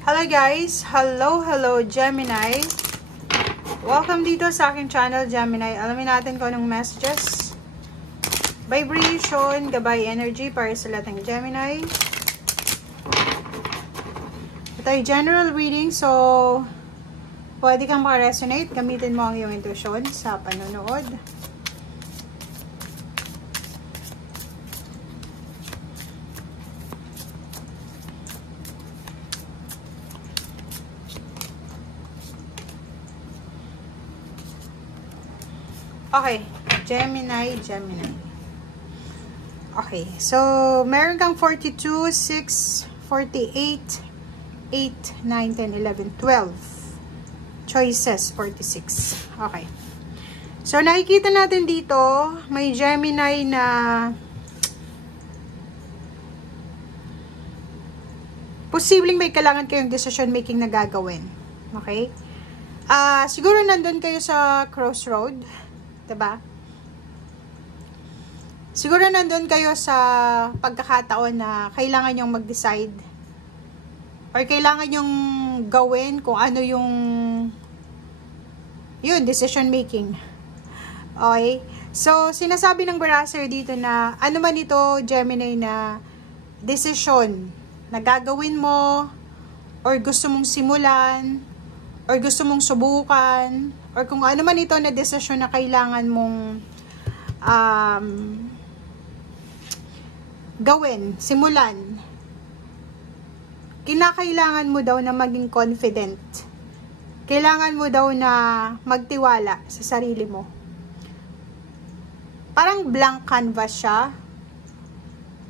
Hello guys! Hello Gemini! Welcome dito sa aking channel Gemini. Alamin natin kung anong messages, vibration, gabay energy para sa lahat ng Gemini. Ito ay general reading, so pwede kang makaresonate. Gamitin mo ang iyong intuition sa panonood. Okay, Gemini. Okay, so meron kang 42, 6, 48, 8, 9, 10, 11, 12. Choices, 46. Okay. So nakikita natin dito, may Gemini na posibleng may kailangan kayong decision making na gagawin. Okay? Siguro nandun kayo sa crossroad. Diba? Siguro nandun kayo sa pagkakataon na kailangan nyong mag-decide or kailangan nyong gawin kung ano yung decision making. Okay? So, sinasabi ng Barasser dito na ano man ito, Gemini, na decision na gagawin mo or gusto mong simulan or gusto mong subukan or kung ano man ito na desisyon na kailangan mong gawin, simulan, kinakailangan mo daw na maging confident. Kailangan mo daw na magtiwala sa sarili mo. Parang blank canvas siya.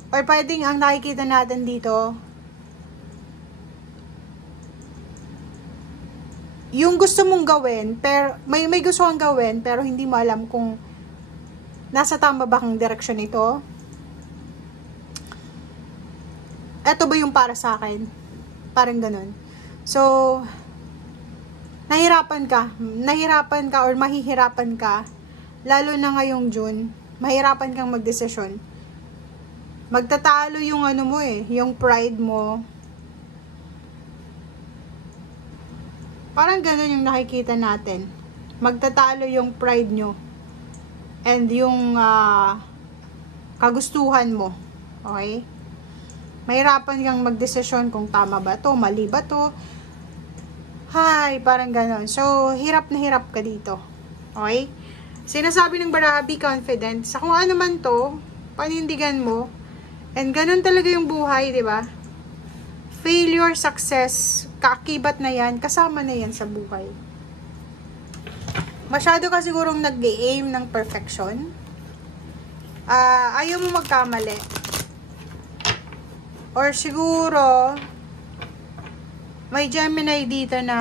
Or pwedeng ang nakikita natin dito, yung gusto mong gawin, pero may gusto kang gawin, pero hindi mo alam kung nasa tama ba kang direksyon ito. Eto ba yung para sa akin? Parang ganun. So, nahirapan ka or mahihirapan ka, lalo na ngayong June, mahirapan kang magdesisyon. Magtatalo yung ano mo yung pride mo. Parang ganun yung nakikita natin. Magtatalo yung pride nyo. And yung kagustuhan mo. Okay? Mahirapan kang magdesisyon kung tama ba to, mali ba to. Hay, parang ganun. So, hirap na hirap ka dito. Okay? Sinasabi ng baraha, be confident. Sa kung ano man to, panindigan mo. And ganun talaga yung buhay, di ba? Failure, success, kaakibat na yan, kasama na yan sa buhay. Masyado ka sigurong nag-aim ng perfection. Ayaw mo magkamali. Or siguro, may Gemini dito na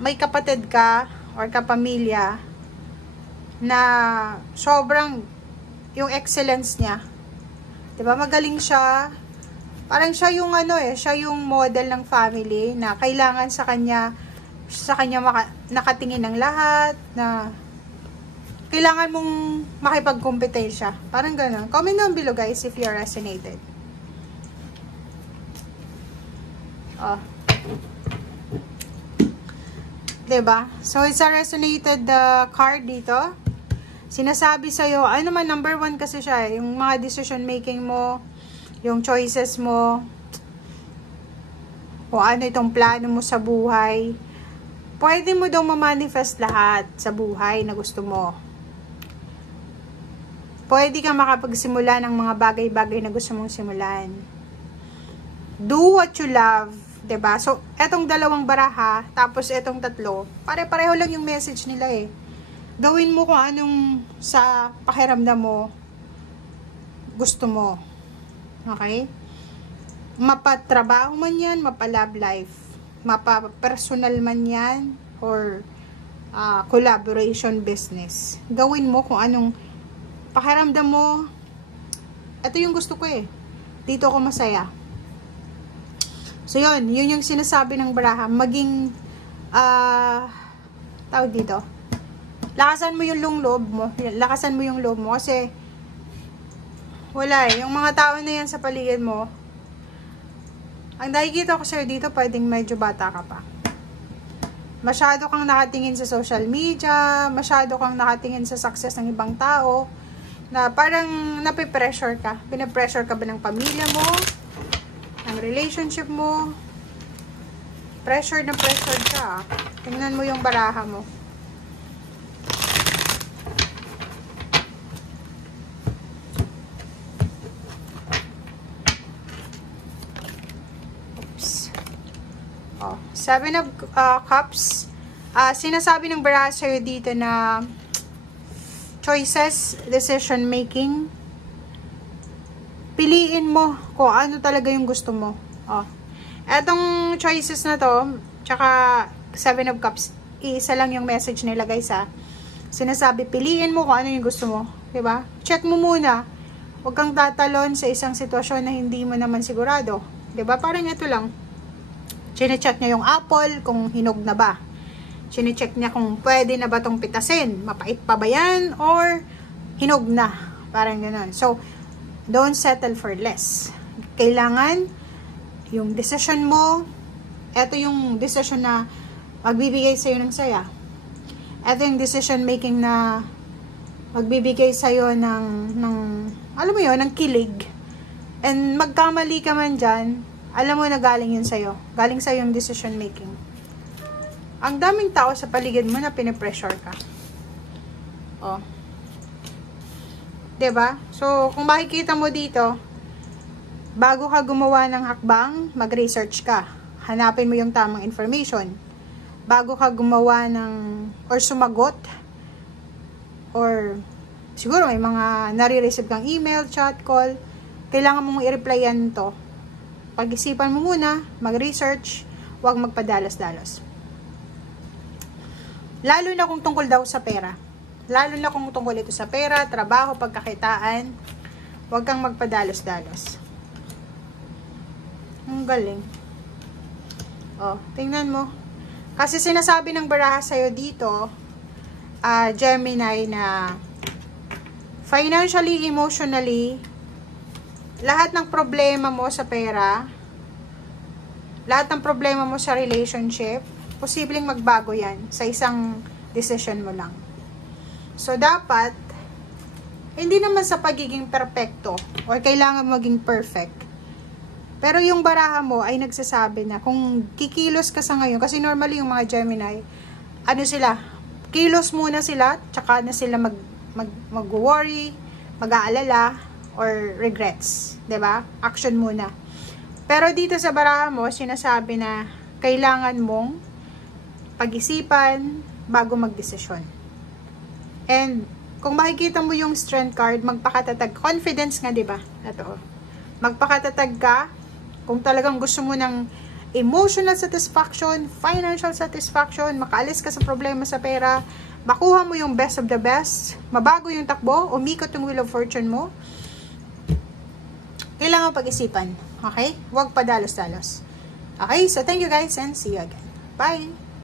may kapatid ka or kapamilya na sobrang yung excellence niya. Diba? Magaling siya. Parang siya yung siya yung model ng family na kailangan sa kanya nakatingin ng lahat, na kailangan mong makipagkompetensya. Parang gano'n. Comment down below guys if you are resonated. Diba? So, it's a resonated card dito. Sinasabi sa'yo, ano man, number 1 kasi siya, yung mga decision making mo, yung choices mo, o ano itong plano mo sa buhay, pwede mo daw ma-manifest lahat sa buhay na gusto mo. Pwede kang makapagsimula ng mga bagay-bagay na gusto mong simulan. Do what you love, diba? So, etong dalawang baraha, tapos etong tatlo, pare-pareho lang yung message nila Gawin mo kung anong sa pakiramdam mo gusto mo. Okay? Mapatrabaho man yan, mapa-love life, mapa-personal man yan, or collaboration business. Gawin mo kung anong pakiramdam mo. Ito yung gusto ko Dito ako masaya. So yun yung sinasabi ng baraha. Maging, tawag dito, lakasan mo yung loob mo. Lakasan mo yung loob mo kasi wala yung mga tao na yan sa paligid mo, Ang nakikita ko sa'yo dito, pwedeng medyo bata ka pa. Masyado kang nakatingin sa social media, masyado kang nakatingin sa success ng ibang tao, na parang napipressure ka. Pinapressure ka ba ng pamilya mo, ng relationship mo? Pressure na pressure ka. Tingnan mo yung baraha mo. Oh, Seven of Cups. Sinasabi ng baraha sa'yo dito na choices, decision making. Piliin mo kung ano talaga yung gusto mo. Oh. Etong choices na to, tsaka Seven of Cups, isa lang yung message nila guys ha. Sinasabi, piliin mo kung ano yung gusto mo. Diba? Check mo muna. Huwag kang tatalon sa isang sitwasyon na hindi mo naman sigurado. Diba? Parang ito lang. Chine-check niya yung apple kung hinog na ba. Chine-check niya kung pwede na ba tong pitasin. Mapait pa ba yan or hinog na. Parang gano'n. So, don't settle for less. Kailangan yung decision mo, eto yung decision na magbibigay sa'yo ng saya. Eto yung decision making na magbibigay sa'yo ng alam mo yun, ng kilig. And magkamali ka man dyan, alam mo na galing yun sa'yo. Galing sa'yo yung decision making. Ang daming tao sa paligid mo na pinipressure ka. Oh. Diba? So, kung makikita mo dito, bago ka gumawa ng hakbang, mag-research ka. Hanapin mo yung tamang information. Bago ka gumawa ng, or sumagot, or siguro may mga nare-receive kang email, chat, call, kailangan mong i-replyan to. Pag-isipan mo muna, mag-research, huwag magpadalos-dalos. Lalo na kung tungkol daw sa pera. Lalo na kung tungkol ito sa pera, trabaho, pagkakitaan, huwag kang magpadalos-dalos. Ang galing. Oh, tingnan mo. Kasi sinasabi ng baraha sa'yo dito, Gemini, na financially, emotionally, lahat ng problema mo sa pera, lahat ng problema mo sa relationship, posibleng magbago yan sa isang decision mo lang. So, dapat, hindi naman sa pagiging perfecto or kailangan maging perfect. Pero yung baraha mo ay nagsasabi na kung kikilos ka sa ngayon, kasi normally yung mga Gemini, ano sila, kilos muna sila, tsaka na sila mag-worry, mag-aalala, or regrets, 'di ba? Action muna. Pero dito sa baraha mo, sinasabi na kailangan mong pag-isipan bago magdesisyon. And kung makikita mo yung strength card, magpakatatag, confidence nga, 'di ba? Ito. Magpakatatag ka kung talagang gusto mo ng emotional satisfaction, financial satisfaction, makaalis ka sa problema sa pera, makuha mo yung best of the best, mabago yung takbo, umikot yung wheel of fortune mo. Kailangan pag-isipan. Okay? Huwag padalos-dalos. Okay? So, thank you guys and see you again. Bye!